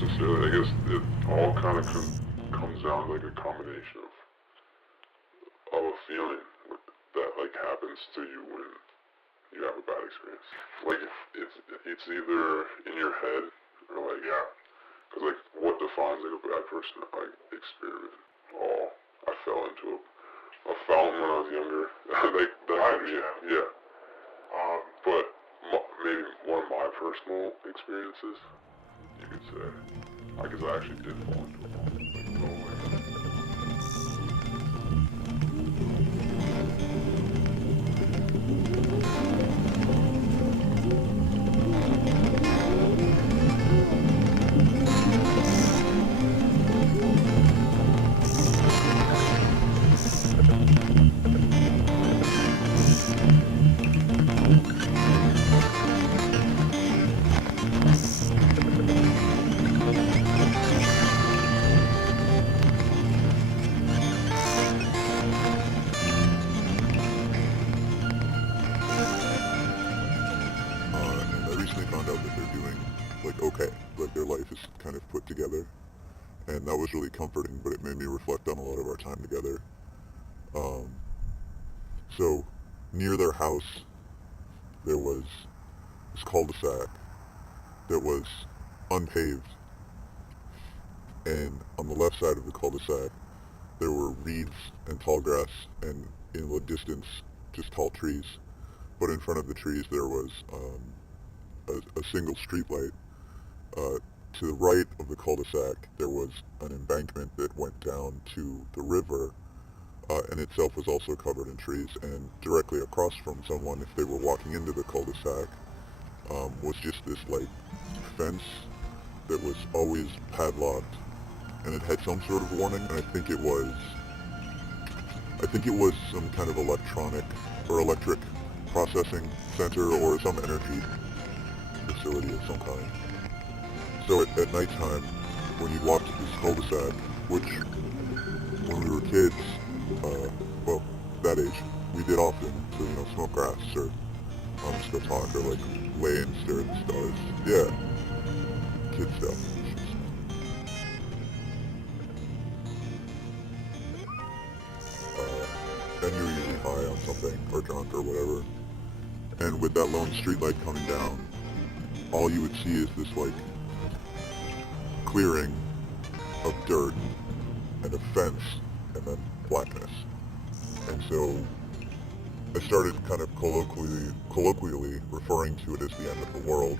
necessarily. I guess it all kind of comes down to like a combination of a feeling that like happens to you when you have a bad experience. Like it's either in your head or like yeah, because like what defines like a bad person like experiment. Oh, I fell into a fountain when I was younger. Like that, yeah. But maybe one of my personal experiences, you could say, because I actually did fall into a fountain. Like no way. Found out that they're doing like okay, like their life is kind of put together, and that was really comforting. But it made me reflect on a lot of our time together. So near their house, there was this cul-de-sac that was unpaved, and on the left side of the cul-de-sac, there were reeds and tall grass, and in the distance, just tall trees. But in front of the trees, there was a single street light. To the right of the cul-de-sac, there was an embankment that went down to the river, and itself was also covered in trees. And directly across from someone, if they were walking into the cul-de-sac, was just this like fence that was always padlocked, and it had some sort of warning. And I think it was some kind of electronic or electric processing center or some energy facility of some kind. So at nighttime, when you'd walk to this cul-de-sac, which when we were kids, well, that age, we did often to, smoke grass or just go talk or like lay and stare at the stars. Yeah, kid stuff. And you were usually high on something or drunk or whatever. And with that lone streetlight coming down, all you would see is this like clearing of dirt and a fence and then blackness. And so I started kind of colloquially referring to it as the end of the world.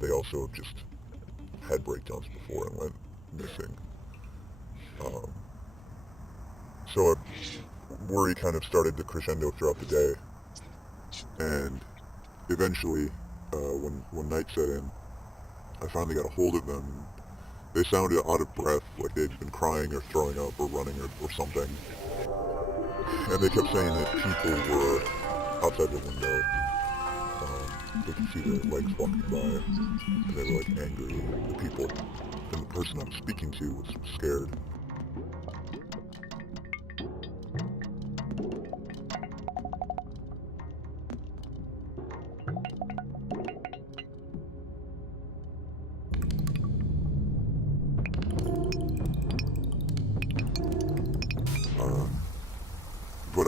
They also just had breakdowns before and went missing. So worry kind of started to crescendo throughout the day, and eventually, when night set in, I finally got a hold of them. They sounded out of breath, like they'd been crying or throwing up or running or something. And they kept saying that people were outside the window. They could see their legs walking by, and they were like angry. The people, and the person I was speaking to was scared. But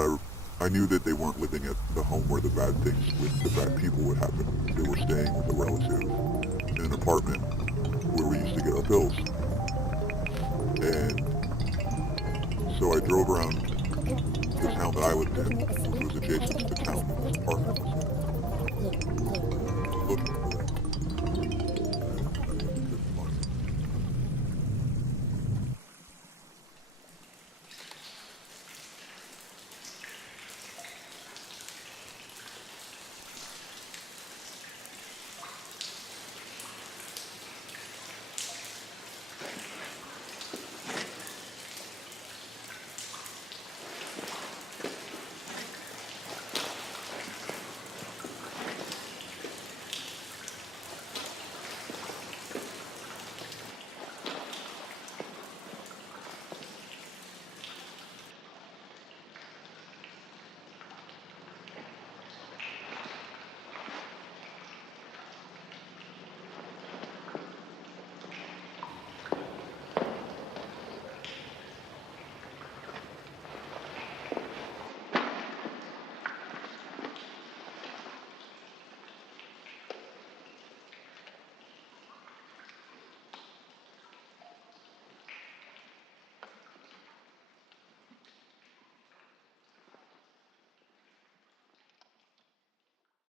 I knew that they weren't living at the home where the bad things with the bad people would happen. They were staying with a relative in an apartment where we used to get our pills. And so I drove around the town that I lived in, which was adjacent to the town that this apartment was in.